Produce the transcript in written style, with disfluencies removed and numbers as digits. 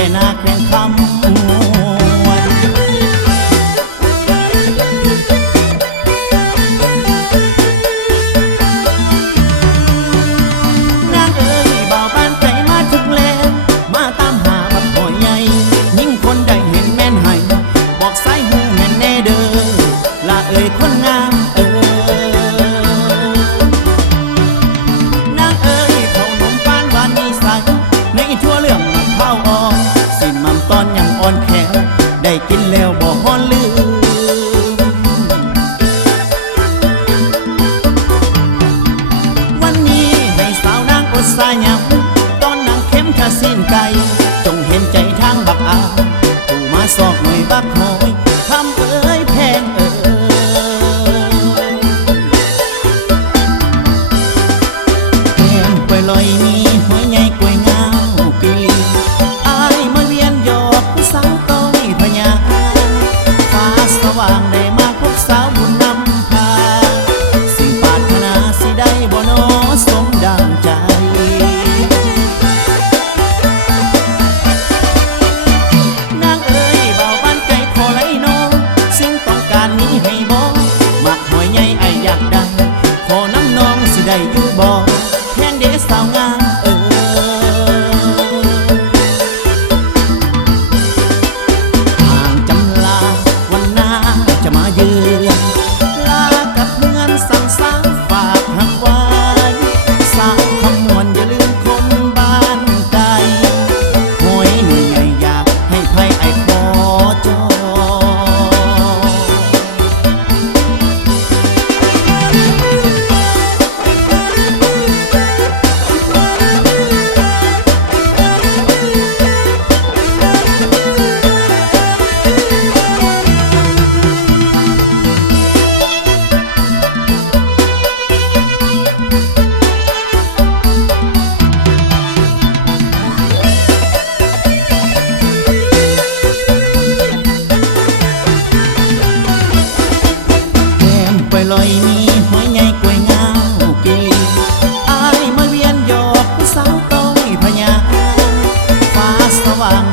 ค่หน้าแข่งคำนางเอ๋ยบ่าวบ้านไกลมาถึงแล้วมาตามหาบักหอยใหญ่ยิ่งคนได้เห็นแม่นให้บอกสายหูแม่นแน่เด้อละเอ๋ยคนงามนางเอ๋ยเขานมปานหวานมีใสในทั่วเรื่องมะพร้าวอ่อนสิมัมตอนยังอ่อนแข็งได้กินแล้วบ่ฮอนลืมวันนี้ให้สาวนางอดสายยังตอนนางเข้มขาสิ้นไก่จงเห็นใจทางบักอาผู้มาสอกหน่อยบักหอยทำเอ้ยแพงกล้วยลอยมีหัวใหญ่กล้วยงามปีอายมาเวียนหยอกผู้สาวต้อยพญาฟ้าสว่างได้มาพบสาวบุญนำพาสิ่งปรารถนาสิได้บ่นอสมดังใจนางเอ๋ยบ่าวบ้านไกลขอไล่น้องสิ่งต้องการนี้ให้บอกมักหอยใหญ่ไออยากได้ขอน้ำน้องสิได้อยู่บ่แพงเดสาวงามห่างจำลาวันหน้าจะมาเยือนลากับเพื่อนสั่งสาวฝากหักไว้สาวคำมวลอย่าลืมคนบ้านใดหอยหน่วยใหญ่อยากให้ไพ่ไอขอจอกล้วยลอยมีหัวใหญ่กล้วยงามปีอายมาเวียนหยอกผู้สาวต้อยพญาฟ้าสว่าง